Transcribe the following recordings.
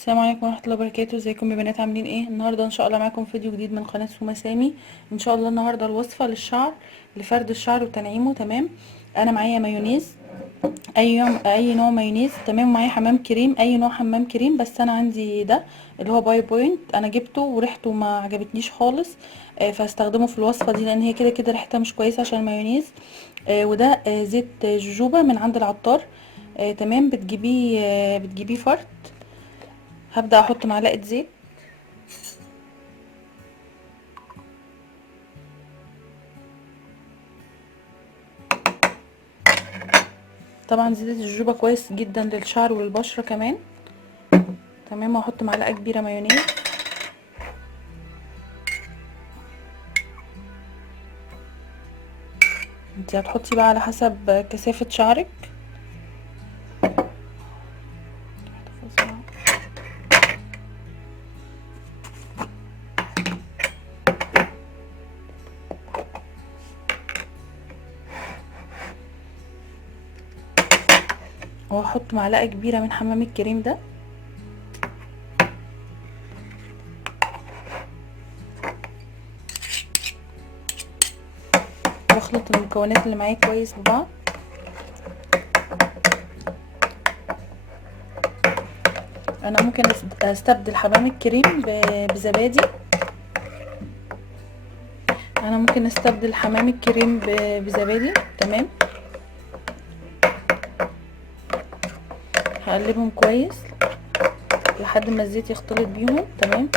السلام عليكم ورحمه الله وبركاته. ازيكم يا بنات؟ عاملين ايه؟ النهارده ان شاء الله معاكم فيديو جديد من قناه سوما سامي. ان شاء الله النهارده الوصفه للشعر، لفرد الشعر وتنعيمه. تمام. انا معايا مايونيز، اي نوع مايونيز. تمام. معايا حمام كريم، اي نوع حمام كريم، بس انا عندي ده اللي هو باي بوينت. انا جبته وريحته ما عجبتنيش خالص، فاستخدمه في الوصفه دي لان هي كده كده ريحتها مش كويسه عشان المايونيز. وده زيت جوجوبا من عند العطار. تمام. بتجيبيه فرد. هبدأ احط معلقة زيت. طبعا زيت الجوجوبا كويس جدا للشعر وللبشرة كمان. تمام. واحط معلقة كبيرة مايونيز. انتي هتحطي بقى على حسب كثافة شعرك. وهحط معلقة كبيرة من حمام الكريم ده. واخلط المكونات اللي معايا كويس ببعض. انا ممكن استبدل حمام الكريم بزبادي. انا ممكن استبدل حمام الكريم بزبادي. تمام. هقلبهم كويس لحد ما الزيت يختلط بيهم. تمام.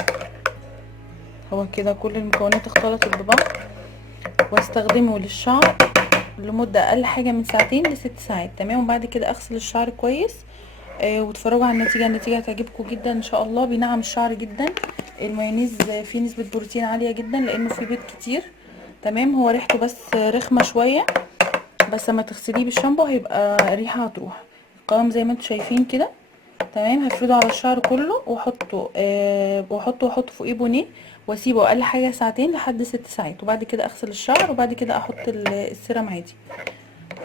هو كده كل المكونات اختلطت ببعض. واستخدمه للشعر لمدة اقل حاجة من 2 ل6 ساعات. تمام. وبعد كده اغسل الشعر كويس. واتفرجوا على النتيجة هتعجبكم جدا ان شاء الله. بينعم الشعر جدا. المايونيز فيه نسبة بروتين عالية جدا لانه فيه بيض كتير. تمام. هو ريحته بس رخمة شوية، بس لما تغسليه بالشامبو هيبقى الريحة هتروح. القوام زي ما انتم شايفين كده. تمام. هفرده على الشعر كله واحطه فوقيه بونيه، واسيبه اقل حاجه 2 لحد 6 ساعات. وبعد كده اغسل الشعر، وبعد كده احط السيرم عادي.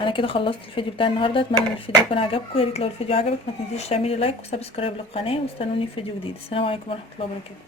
انا كده خلصت الفيديو بتاع النهارده. اتمنى ان الفيديو يكون عجبكم. يا ريت لو الفيديو عجبك ما تنسيش تعملي لايك وسبسكرايب للقناه، واستنوني في فيديو جديد. السلام عليكم ورحمه الله وبركاته.